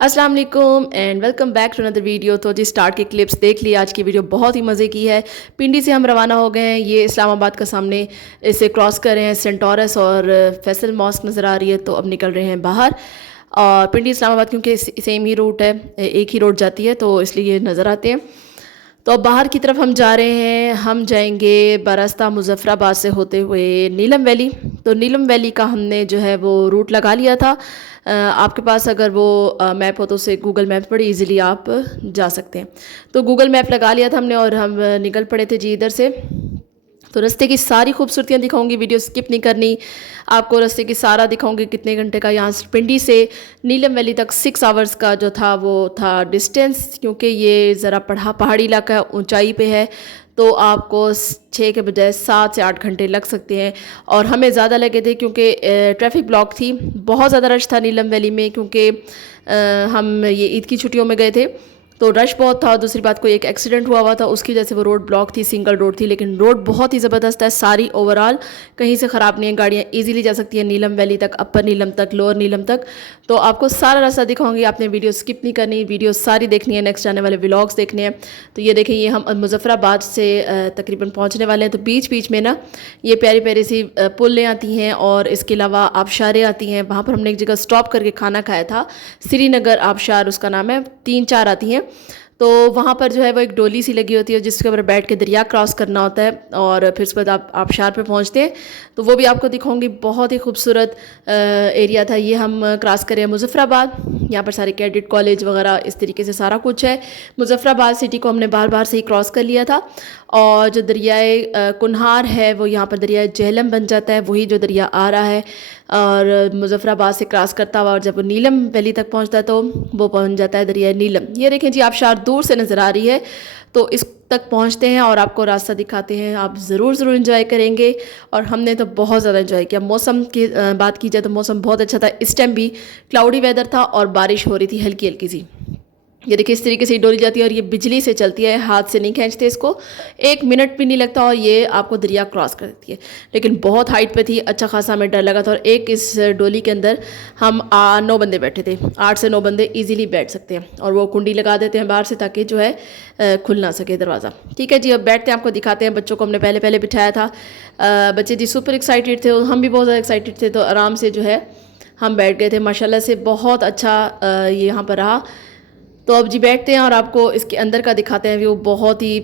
अस्सलाम वालेकुम and welcome back to another video. तो जी स्टार्ट के क्लिप्स देख लिए। आज की वीडियो बहुत ही मज़े की है। पिंडी से हम रवाना हो गए हैं। ये इस्लामाबाद का सामने इसे क्रॉस कर रहे हैं। सेंटोरस और फैसल मॉस्क नज़र आ रही है, तो अब निकल रहे हैं बाहर। और पिंडी इस्लामाबाद क्योंकि सेम ही रूट है, एक ही रोड जाती है, तो इसलिए नज़र आते हैं। तो अब बाहर की तरफ हम जा रहे हैं। हम जाएंगे बरास्ता मुजफ्फराबाद से होते हुए नीलम वैली। तो नीलम वैली का हमने जो है वो रूट लगा लिया था। आपके पास अगर वो मैप हो तो उसे गूगल मैप बड़ी इजीली आप जा सकते हैं। तो गूगल मैप लगा लिया था हमने और हम निकल पड़े थे जी इधर से। तो रास्ते की सारी खूबसूरतियाँ दिखाऊंगी, वीडियो स्किप नहीं करनी। आपको रास्ते की सारा दिखाऊंगी कितने घंटे का यहाँ पिंडी से नीलम वैली तक 6 आवर्स का जो था वो था डिस्टेंस, क्योंकि ये ज़रा पहाड़ी इलाका है, ऊंचाई पे है। तो आपको 6 के बजाय 7 से 8 घंटे लग सकते हैं। और हमें ज़्यादा लगे थे क्योंकि ट्रैफिक ब्लॉक थी, बहुत ज़्यादा रश था नीलम वैली में, क्योंकि हम ये ईद की छुट्टियों में गए थे तो रश बहुत था। दूसरी बात, कोई एक एक्सीडेंट हुआ था, उसकी वजह से वो रोड ब्लॉक थी, सिंगल रोड थी। लेकिन रोड बहुत ही ज़बरदस्त है सारी, ओवरऑल कहीं से ख़राब नहीं है, गाड़ियाँ इजीली जा सकती हैं नीलम वैली तक, अपर नीलम तक, लोअर नीलम तक। तो आपको सारा रास्ता दिखाऊंगी, आपने वीडियो स्किप नहीं करनी, वीडियो सारी देखनी है, नेक्स्ट आने वाले व्लॉग्स देखने हैं। तो ये देखें, ये हम मुजफ्फराबाद से तकरीबन पहुँचने वाले हैं। तो बीच बीच में ना ये प्यारी प्यारी सी पुलें आती हैं और इसके अलावा आबशारें आती हैं। वहाँ पर हमने एक जगह स्टॉप करके खाना खाया था, श्रीनगर आबशार उसका नाम है, 3-4 आती हैं। तो वहाँ पर जो है वो एक डोली सी लगी होती है जिसके ऊपर बैठ के दरिया क्रॉस करना होता है और फिर उसके बाद आप आबशार पे पहुँचते हैं। तो वो भी आपको दिखाऊंगी, बहुत ही खूबसूरत एरिया था ये। हम क्रॉस करें मुजफ्फराबाद, यहाँ पर सारे कैडेट कॉलेज वगैरह इस तरीके से सारा कुछ है। मुजफ्फराबाद सिटी को हमने बार बार से ही क्रॉस कर लिया था। और जो दरियाए कुन्हार है वो यहाँ पर दरियाए झेलम बन जाता है, वही जो दरिया आ रहा है और मुजफ्फराबाद से क्रॉस करता हुआ और जब वो नीलम वैली तक पहुँचता है तो वो पहुँच जाता है दरिया नीलम। ये देखें जी, आबशार दूर से नज़र आ रही है। तो इस तक पहुँचते हैं और आपको रास्ता दिखाते हैं, आप ज़रूर इंजॉय करेंगे। और हमने तो बहुत ज़्यादा इंजॉय किया। मौसम की बात की जाए तो मौसम बहुत अच्छा था। इस टाइम भी क्लाउडी वेदर था और बारिश हो रही थी हल्की हल्की सी। ये देखिए, इस तरीके से डोली जाती है और ये बिजली से चलती है, हाथ से नहीं खींचते इसको, 1 मिनट भी नहीं लगता और ये आपको दरिया क्रॉस कर देती है। लेकिन बहुत हाइट पे थी, अच्छा खासा हमें डर लगा था। और एक इस डोली के अंदर हम 9 बंदे बैठे थे, 8 से 9 बंदे इजीली बैठ सकते हैं। और वो कुंडी लगा देते हैं बाहर से ताकि जो है खुल ना सके दरवाज़ा। ठीक है जी, अब बैठते हैं, आपको दिखाते हैं। बच्चों को हमने पहले पहले बिठाया था। बच्चे जी सुपर एक्साइटेड थे, हम भी बहुत ज़्यादा एक्साइटेड थे। तो आराम से जो है हम बैठ गए थे, माशाल्लाह से बहुत अच्छा ये यहाँ पर रहा। तो अब जी बैठते हैं और आपको इसके अंदर का दिखाते हैं व्यू। बहुत ही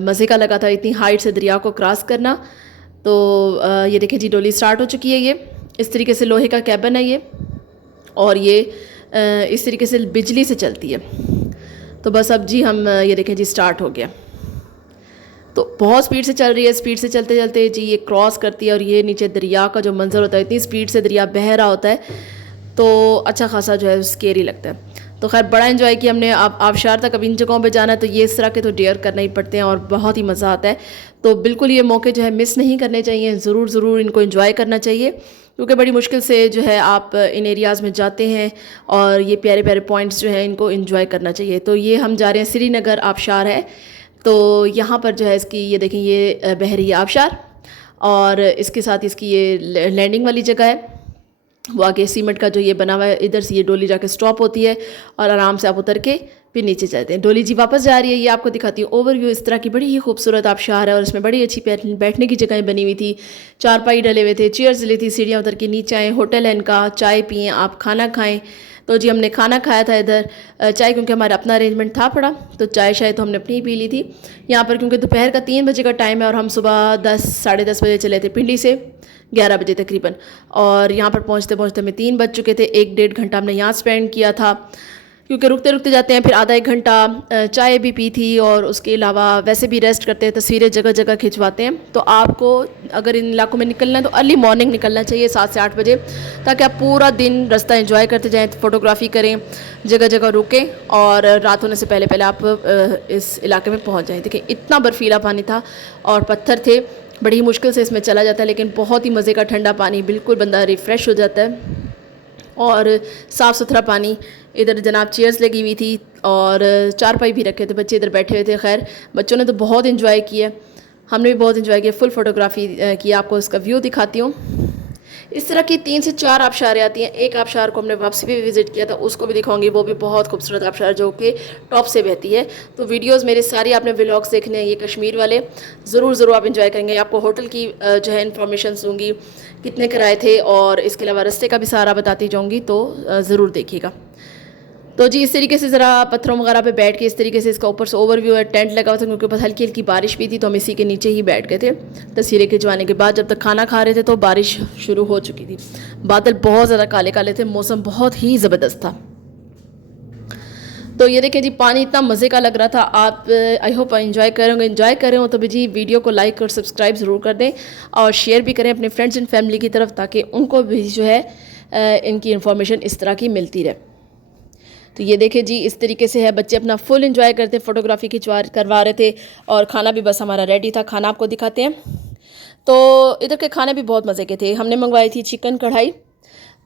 मज़े का लगा था इतनी हाइट से दरिया को क्रॉस करना। तो ये देखें जी, डोली स्टार्ट हो चुकी है। ये इस तरीके से लोहे का कैबिन है ये, और ये इस तरीके से बिजली से चलती है। तो बस अब जी हम ये देखें जी, स्टार्ट हो गया। तो बहुत स्पीड से चल रही है, स्पीड से चलते चलते जी ये क्रॉस करती है और ये नीचे दरिया का जो मंजर होता है, इतनी स्पीड से दरिया बह रहा होता है, तो अच्छा खासा जो है स्केरी लगता है। तो खैर बड़ा एंजॉय किया हमने। आबशार तक अब इन जगहों पे जाना है तो ये इस तरह के तो डेयर करना ही पड़ते हैं और बहुत ही मज़ा आता है। तो बिल्कुल ये मौके जो है मिस नहीं करने चाहिए, ज़रूर इनको एंजॉय करना चाहिए, क्योंकि बड़ी मुश्किल से जो है आप इन एरियाज़ में जाते हैं और ये प्यारे प्यारे पॉइंट्स जो हैं इनको एंजॉय करना चाहिए। तो ये हम जा रहे हैं, श्रीनगर आबशार है। तो यहाँ पर जो है इसकी ये देखें, ये बह रही है आबशार और इसके साथ इसकी ये लैंडिंग वाली जगह है। वो आगे सीमेंट का जो ये बना हुआ है, इधर से ये डोली जाके स्टॉप होती है और आराम से आप उतर के फिर नीचे जाते हैं। डोली जी वापस जा रही है। ये आपको दिखाती हूँ ओवरव्यू। इस तरह की बड़ी ही खूबसूरत आबशार है और इसमें बड़ी अच्छी बैठने की जगहें बनी हुई थी, चारपाई डले हुए थे, चेयर्स ली थी, सीढ़ियाँ उतर के नीचे आएँ, होटल है इनका, चाय पिएँ, आप खाना खाएँ। तो जी हमने खाना खाया था इधर, चाय क्योंकि हमारा अपना अरेंजमेंट था पड़ा, तो चाय शायद तो हमने अपनी ही पी ली थी यहाँ पर, क्योंकि दोपहर का 3 बजे का टाइम है और हम सुबह 10 साढ़े 10 बजे चले थे पिंडी से, 11 बजे तकरीबन। और यहाँ पर पहुँचते पहुँचते हमें 3 बज चुके थे। 1-1.5 घंटा हमने यहाँ स्पेंड किया था, क्योंकि रुकते रुकते जाते हैं। फिर आधा 1 घंटा चाय भी पी थी और उसके अलावा वैसे भी रेस्ट करते हैं, तस्वीरें जगह जगह खिंचवाते हैं। तो आपको अगर इन इलाकों में निकलना है तो अर्ली मॉर्निंग निकलना चाहिए, 7 से 8 बजे, ताकि आप पूरा दिन रास्ता एंजॉय करते जाएँ, फ़ोटोग्राफी करें, जगह जगह रुकें और रात होने से पहले पहले आप इस इलाके में पहुँच जाएँ। देखिए इतना बर्फीला पानी था और पत्थर थे, बड़ी मुश्किल से इसमें चला जाता है, लेकिन बहुत ही मज़े का ठंडा पानी, बिल्कुल बंदा रिफ़्रेश हो जाता है और साफ़ सुथरा पानी। इधर जनाब चेयर्स लगी हुई थी और चारपाई भी रखे थे, बच्चे इधर बैठे हुए थे। खैर बच्चों ने तो बहुत इन्जॉय किया, हमने भी बहुत इन्जॉय किया, फुल फोटोग्राफी की। आपको इसका व्यू दिखाती हूँ। इस तरह की 3 से 4 आबशारें आती हैं। एक आबशार को हमने वापसी पे भी विज़िट किया था, उसको भी दिखाऊंगी। वो भी बहुत खूबसूरत आबशार जो कि टॉप से बहती है। तो वीडियोस मेरे सारी आपने व्लॉग्स देखने हैं ये कश्मीर वाले, ज़रूर आप इंजॉय करेंगे। आपको होटल की जो है इन्फॉर्मेशन दूँगी, कितने किराए थे, और इसके अलावा रास्ते का भी सारा बताती जाऊँगी, तो ज़रूर देखिएगा। तो जी इस तरीके से ज़रा पत्थरों वगैरह पे बैठ के, इस तरीके से इसका ऊपर से ओवरव्यू है। टेंट लगा हुआ था क्योंकि ऊपर हल्की हल्की बारिश भी थी, तो हम इसी के नीचे ही बैठ गए थे। तस्वीरें खिंचवाने के बाद जब तक खाना खा रहे थे तो बारिश शुरू हो चुकी थी। बादल बहुत ज़्यादा काले काले थे, मौसम बहुत ही ज़बरदस्त था। तो ये देखें जी, पानी इतना मज़े का लग रहा था। आप आई होप एंजॉय करेंगे। एंजॉय कर रहे हो तो भी जी वीडियो को लाइक और सब्सक्राइब ज़रूर कर दें, और शेयर भी करें अपने फ्रेंड्स एंड फैमिली की तरफ, ताकि उनको भी जो है इनकी इन्फॉर्मेशन इस तरह की मिलती रहे। तो ये देखिए जी, इस तरीके से है। बच्चे अपना फुल एंजॉय करते, फ़ोटोग्राफी खिंचवा करवा रहे थे, और खाना भी बस हमारा रेडी था। खाना आपको दिखाते हैं। तो इधर के खाने भी बहुत मज़े के थे। हमने मंगवाई थी चिकन कढ़ाई,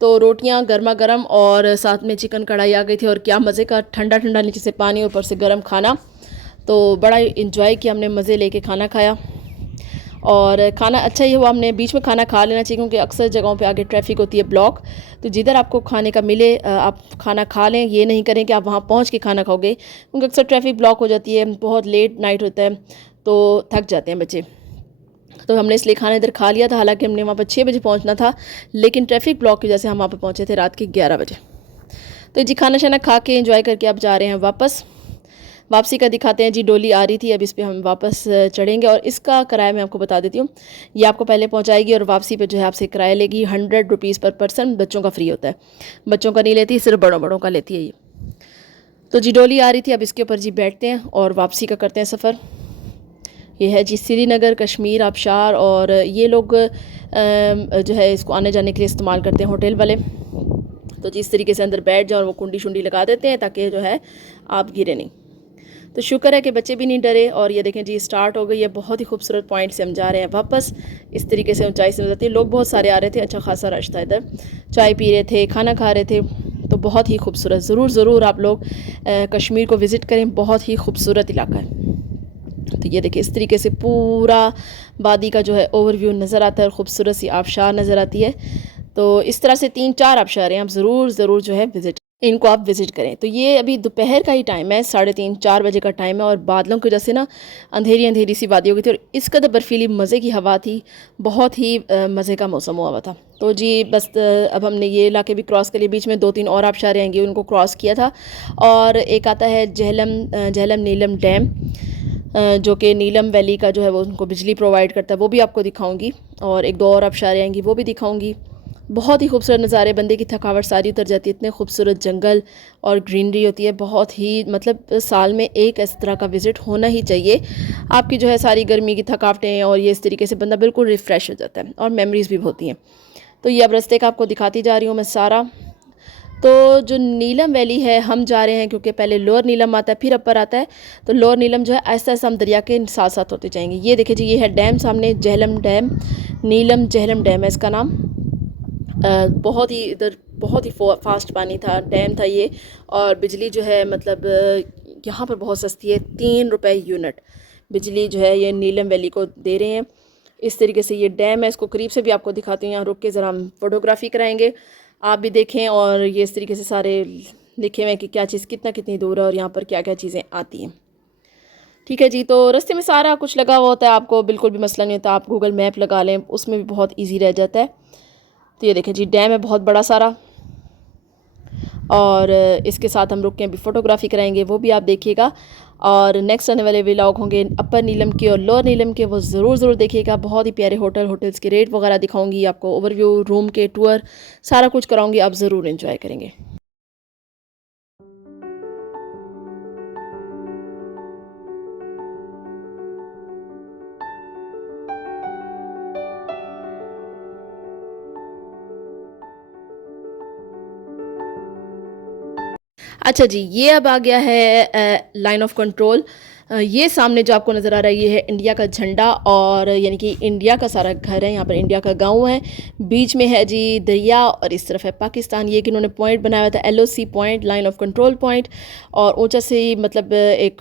तो रोटियां गर्मा गर्म और साथ में चिकन कढ़ाई आ गई थी, और क्या मज़े का ठंडा ठंडा नीचे से पानी, ऊपर से गर्म खाना। तो बड़ा इंजॉय किया हमने, मज़े लेके खाना खाया। और खाना अच्छा ही हुआ, हमने बीच में खाना खा लेना चाहिए क्योंकि अक्सर जगहों पे आगे ट्रैफिक होती है, ब्लॉक। तो जिधर आपको खाने का मिले आप खाना खा लें। ये नहीं करें कि आप वहाँ पहुँच के खाना खाओगे, क्योंकि अक्सर ट्रैफिक ब्लॉक हो जाती है, बहुत लेट नाइट होता है, तो थक जाते हैं बच्चे। तो हमने इसलिए खाना इधर खा लिया था। हालांकि हमने वहाँ पर 6 बजे पहुँचना था, लेकिन ट्रैफिक ब्लॉक की वजह से हम वहाँ पर पहुँचे थे रात के 11 बजे। तो जी खाना शाना खा के एंजॉय करके अब जा रहे हैं वापस। वापसी का दिखाते हैं जी। डोली आ रही थी, अब इस पर हम वापस चढ़ेंगे, और इसका किराया मैं आपको बता देती हूँ। ये आपको पहले पहुँचाएगी और वापसी पे जो है आपसे किराया लेगी 100 रुपीज़ पर पर्सन। बच्चों का फ्री होता है, बच्चों का नहीं लेती, सिर्फ बड़ों बड़ों का लेती है ये। तो जी डोली आ रही थी, अब इसके ऊपर जी बैठते हैं और वापसी का करते हैं सफ़र। ये है जी श्रीनगर कश्मीर आबशार, और ये लोग जो है इसको आने जाने के लिए इस्तेमाल करते हैं होटल वाले। तो जी इस तरीके से अंदर बैठ जाओ, और वो कुंडी शुंडी लगा देते हैं ताकि जो है आप गिरे नहीं। तो शुक्र है कि बच्चे भी नहीं डरे। और ये देखें जी स्टार्ट हो गई है। बहुत ही खूबसूरत पॉइंट से हम जा रहे हैं वापस। इस तरीके से ऊंचाई से जाती है। लोग बहुत सारे आ रहे थे, अच्छा खासा रश था इधर, चाय पी रहे थे, खाना खा रहे थे। तो बहुत ही खूबसूरत, ज़रूर आप लोग कश्मीर को विज़िट करें, बहुत ही खूबसूरत इलाका है। तो ये देखिए इस तरीके से पूरा वादी का जो है ओवरव्यू नज़र आता है, और ख़ूबसूरत सी आबशार नज़र आती है। तो इस तरह से 3-4 आबशार हैं, आप ज़रूर जो है विज़िट, इनको आप विज़िट करें। तो ये अभी दोपहर का ही टाइम है, 3:30-4 बजे का टाइम है, और बादलों की वजह से ना अंधेरी अंधेरी सी वादी हो गई थी, और इस कदर बर्फीली मज़े की हवा थी, बहुत ही मज़े का मौसम हुआ था। तो जी बस अब हमने ये इलाके भी क्रॉस कर लिए। बीच में 2-3 और आबशारें आएंगी, उनको क्रॉस किया था। और एक आता है झेलम नीलम डैम, जो कि नीलम वैली का जो है वो उनको बिजली प्रोवाइड करता है, वो भी आपको दिखाऊंगी। और एक दो और आबशारें आएंगी, वो भी दिखाऊंगी। बहुत ही खूबसूरत नज़ारे, बंदे की थकावट सारी उतर जाती है। इतने खूबसूरत जंगल और ग्रीनरी होती है, बहुत ही मतलब साल में एक इस तरह का विज़िट होना ही चाहिए। आपकी जो है सारी गर्मी की थकावटें, और ये इस तरीके से बंदा बिल्कुल रिफ़्रेश हो जाता है, और मेमोरीज़ भी होती हैं। तो ये अब रास्ते का आपको दिखाती जा रही हूँ मैं सारा। तो जो नीलम वैली है, हम जा रहे हैं क्योंकि पहले लोअर नीलम आता है, फिर अपर आता है। तो लोअर नीलम जो है ऐसा ऐसा हम दरिया के साथ साथ होते जाएंगे। ये देखिए जी, ये है डैम सामने, झेलम डैम, नीलम झेलम डैम है इसका नाम। बहुत ही इधर बहुत ही फास्ट पानी था, डैम था ये। और बिजली जो है मतलब यहाँ पर बहुत सस्ती है, 3 रुपये यूनिट बिजली जो है ये नीलम वैली को दे रहे हैं। इस तरीके से ये डैम है, इसको करीब से भी आपको दिखाती हूँ। यहाँ रुक के ज़रा हम फोटोग्राफी कराएंगे, आप भी देखें। और ये इस तरीके से सारे लिखे हुए हैं कि क्या चीज़ कितना कितनी दूर है, और यहाँ पर क्या क्या चीज़ें आती हैं। ठीक है जी, तो रास्ते में सारा कुछ लगा हुआ होता है, आपको बिल्कुल भी मसला नहीं होता। आप गूगल मैप लगा लें, उसमें भी बहुत ईजी रह जाता है। तो ये देखें जी, डैम है बहुत बड़ा सारा, और इसके साथ हम रुक के अभी फ़ोटोग्राफी कराएंगे, वो भी आप देखिएगा। और नेक्स्ट आने वाले व्लॉग होंगे अपर नीलम के और लोअर नीलम के, वो ज़रूर देखिएगा। बहुत ही प्यारे होटल्स के रेट वगैरह दिखाऊंगी आपको, ओवरव्यू, रूम के टूर, सारा कुछ कराऊंगी, आप ज़रूर इन्जॉय करेंगे। अच्छा जी, ये अब आ गया है लाइन ऑफ कंट्रोल। ये सामने जो आपको नज़र आ रहा है ये है इंडिया का झंडा, और यानी कि इंडिया का सारा घर है, यहाँ पर इंडिया का गांव है, बीच में है जी दरिया और इस तरफ है पाकिस्तान। ये कि उन्होंने पॉइंट बनाया हुआ था, LOC point, line of control point, और ऊंचा से ही मतलब एक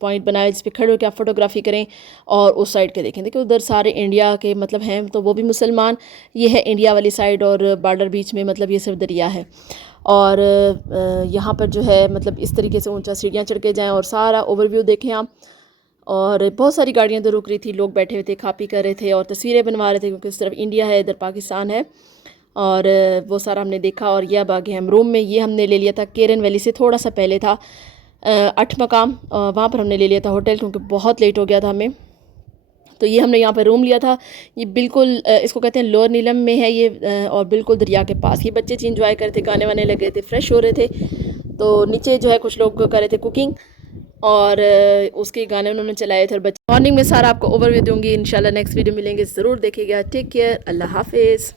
पॉइंट बनाया जिस पे खड़े होकर आप फोटोग्राफी करें और उस साइड के देखें। देखिए उधर सारे इंडिया के मतलब हैं, तो वो भी मुसलमान, ये है इंडिया वाली साइड, और बॉर्डर बीच में मतलब ये सिर्फ दरिया है। और यहाँ पर जो है मतलब इस तरीके से ऊंचा सीढ़ियाँ चढ़ के जाएँ और सारा ओवरव्यू देखें आप। और बहुत सारी गाड़ियाँ इधर रुक रही थी, लोग बैठे हुए थे, खा पी कर रहे थे और तस्वीरें बनवा रहे थे, क्योंकि उस तरफ इंडिया है, इधर पाकिस्तान है। और वो सारा हमने देखा, और ये अब आगे हम रूम में, ये हमने ले लिया था केरन वैली से थोड़ा सा पहले था 8 मकाम, वहाँ पर हमने ले लिया था होटल, क्योंकि बहुत लेट हो गया था हमें। तो ये हमने यहाँ पर रूम लिया था, ये बिल्कुल इसको कहते हैं लोअर नीलम में है ये, और बिल्कुल दरिया के पास। ये बच्चे इंजॉय कर रहे थे, गाने वाने लगे थे, फ्रेश हो रहे थे। तो नीचे जो है कुछ लोग कर रहे थे कुकिंग, और उसके गाने उन्होंने चलाए थे। और बच्चे मॉर्निंग में सारा आपको ओवरव्यू दूंगी इंशाल्लाह। नेक्स्ट वीडियो मिलेंगे, ज़रूर देखिएगा। टेक केयर, अल्लाह हाफिज़।